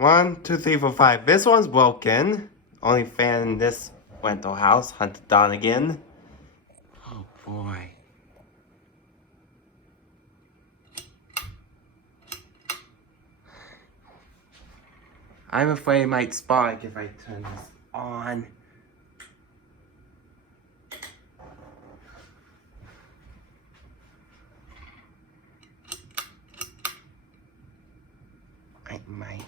1, 2, 3, 4, 5. This one's broken. Only fan in this rental house, hunted Donegan. Oh boy. I'm afraid it might spark if I turn this on. I might.